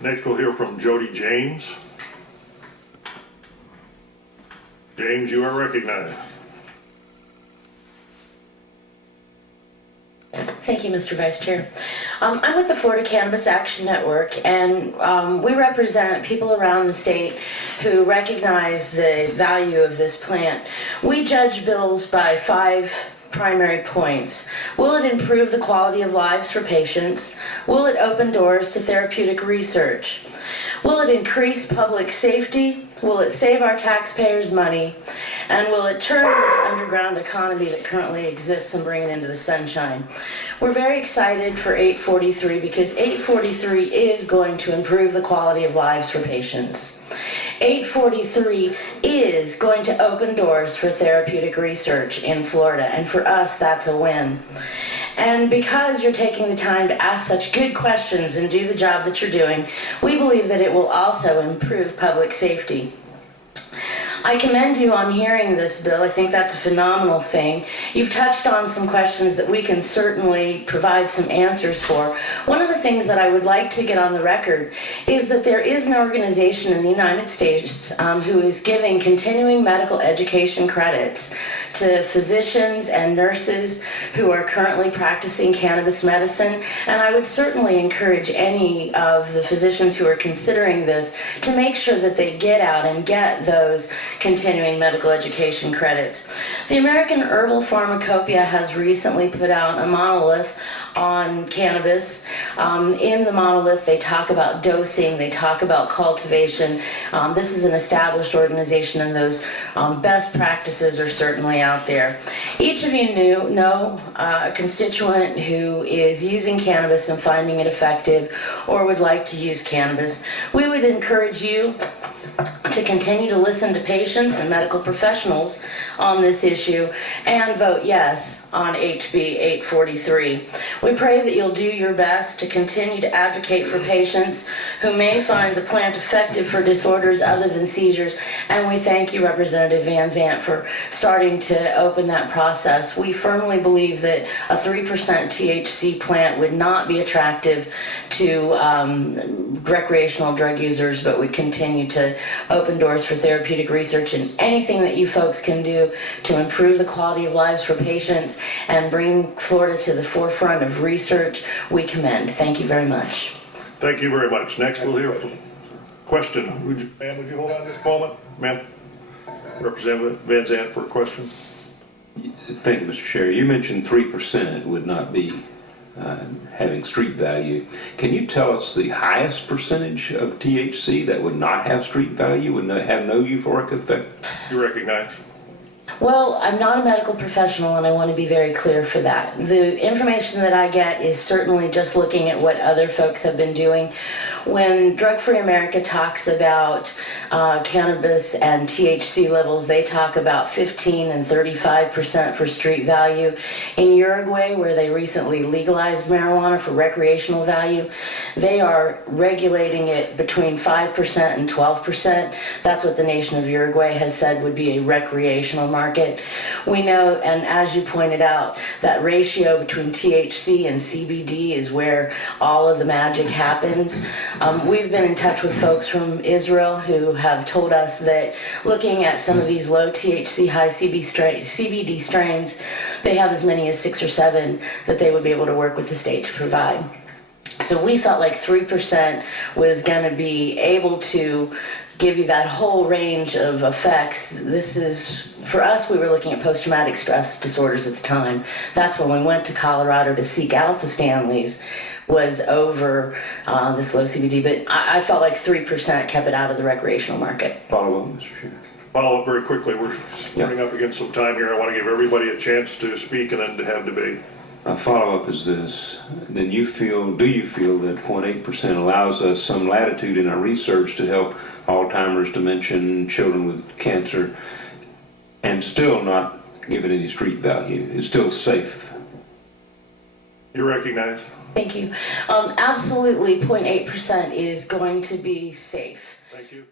Next, we'll hear from Jodie James. James, you are recognized. Thank you, Mr. Vice Chair. I'm with the Florida Cannabis Action Network, and we represent people around the state who recognize the value of this plant. We judge bills by 5 primary points. Will it improve the quality of lives for patients? Will it open doors to therapeutic research? Will it increase public safety? Will it save our taxpayers money? And will it turn this underground economy that currently exists and bring it into the sunshine? We're very excited for 843 because 843 is going to improve the quality of lives for patients. 843 is going to open doors for therapeutic research in Florida, and for us, that's a win. And because you're taking the time to ask such good questions and do the job that you're doing, we believe that it will also improve public safety. I commend you on hearing this bill. I think that's a phenomenal thing. You've touched on some questions that we can certainly provide some answers for. One of the things that I would like to get on the record is that there is an organization in the United States who is giving continuing medical education credits to physicians and nurses who are currently practicing cannabis medicine. And I would certainly encourage any of the physicians who are considering this to make sure that they get out and get those continuing medical education credits. The American Herbal Pharmacopoeia has recently put out a monolith on cannabis. In the monolith, they talk about dosing, they talk about cultivation. This is an established organization, and those best practices are certainly out there. Each of you know a constituent who is using cannabis and finding it effective or would like to use cannabis. We would encourage you to continue to listen to patients and medical professionals on this issue and vote yes on HB 843. We pray that you'll do your best to continue to advocate for patients who may find the plant effective for disorders other than seizures, and we thank you, Representative Van Zandt, for starting to open that process. We firmly believe that a 3% THC plant would not be attractive to recreational drug users, but would continue to open doors for therapeutic research, and anything that you folks can do to improve the quality of lives for patients and bring Florida to the forefront of research, we commend. Thank you very much. Thank you very much. Next, we'll hear from question. Ma'am, would you hold on just a moment? Ma'am, Representative Van Zandt for a question. Thank you, Mr. Chair. You mentioned 3% would not be having street value. Can you tell us the highest percentage of THC that would not have street value, would not have no euphoric effect? You recognize. Well, I'm not a medical professional, and I want to be very clear for that. The information that I get is certainly just looking at what other folks have been doing. When Drug Free America talks about cannabis and THC levels, they talk about 15 and 35% for street value. In Uruguay, where they recently legalized marijuana for recreational value, they are regulating it between 5% and 12%. That's what the nation of Uruguay has said would be a recreational market. We know, and as you pointed out, that ratio between THC and CBD is where all of the magic happens. We've been in touch with folks from Israel who have told us that looking at some of these low THC, high CBD strains, they have as many as 6 or 7 that they would be able to work with the state to provide. So we felt like 3% was going to be able to give you that whole range of effects. This is, for us, we were looking at post-traumatic stress disorders at the time. That's when we went to Colorado to seek out the Stanleys, was over this low CBD, but I felt like 3% kept it out of the recreational market. Follow up, Mr. Chair. Follow up very quickly. We're running up against some time here. I want to give everybody a chance to speak and then to have debate. A follow-up is this. Then do you feel that 0.8% allows us some latitude in our research to help Alzheimer's, dementia, children with cancer, and still not give it any street value? It's still safe. You recognize? Thank you. Absolutely, 0.8% is going to be safe. Thank you.